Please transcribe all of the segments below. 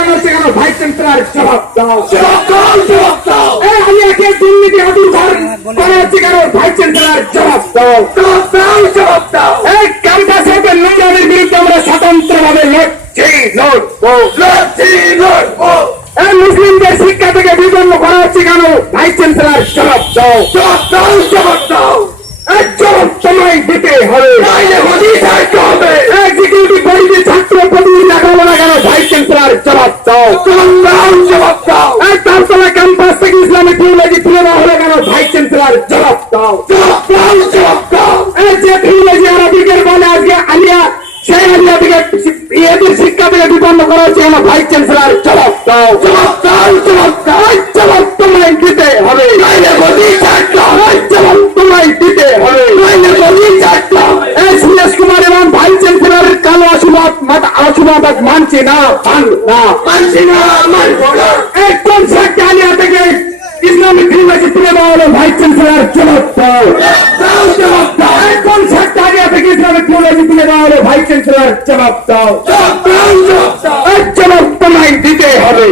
Vice chancellor জবাব দাও, জবাব দাও। আমি একে দুর্নীতি আবির্ভাব করা হচ্ছে কেন? ভাইস চ্যান্সেলর জবাব দাও, জবাব দাও। এই ক্যাম্পাসে নোংরামের বিরুদ্ধে আমরা স্বতন্ত্রভাবে লড়ছি, লড়বো। এই মুসলিমদের শিক্ষা থেকে বিপন্ন করা হচ্ছে কেন? ভাইস চ্যান্সেলর জবাব দাও, জবাব দাও। জবাব তোমায় দিতে হবে, এক্সিকিউটিভ বডিতে ছাত্র প্রতিনিধি দেখাবো না কেন? ভাইস চ্যান্সেলর জবাব দাও, জবাব দাও। তারতলা ক্যাম্পাস থেকে ইসলামিক থিওলজি তুলে দেওয়া হলো কেন? ভাইস চ্যান্সেলর জবাব দাও, জবাব দাও। যে থিওলজি আরবিকের বলে আজকে আলিয়া, সেই আলিয়া থেকে এদের শিক্ষা থেকে বিপন্ন করা হচ্ছে কেন? ভাইস চ্যান্সেলর জবাব দাও, জবাব দাও। জবাব তোমায় দিতে হবে, জবাব তোমায় দিতে হবে। সুরেশ কুমার এবং ভাইস চ্যান্সেলরের কালো অশুভবাদ মানছি না, মানছি না। কোন সাক্ষী আলিয়া থেকে ইসলামিক থিওলজি তুলে দেওয়া হলো? ভাইস চ্যান্সেলর জবাব দাও, জবাব দাও। কোন সাক্ষী আলিয়া থেকে ইসলামিক থিওলজি তুলে দেওয়া হলো? ভাইস চ্যান্সেলর জবাব দাও, জবাব তোমায় দিতে হবে।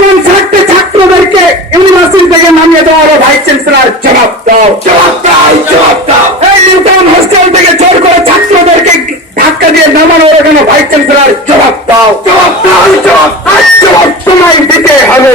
কোন সাক্ষী ছাত্রদেরকে ইউনিভার্সিটি থেকে নামিয়ে দেওয়া হলো? ভাইস চ্যান্সেলর জবাব দাও, জবাব দাও। এই নিউটাউন হোস্টেল থেকে জোর করে ছাত্রদেরকে ধাক্কা দিয়ে নামানো হলো কেন? ভাইস চ্যান্সেলর জবাব দাও, জবাব তোমায় দিতে হবে।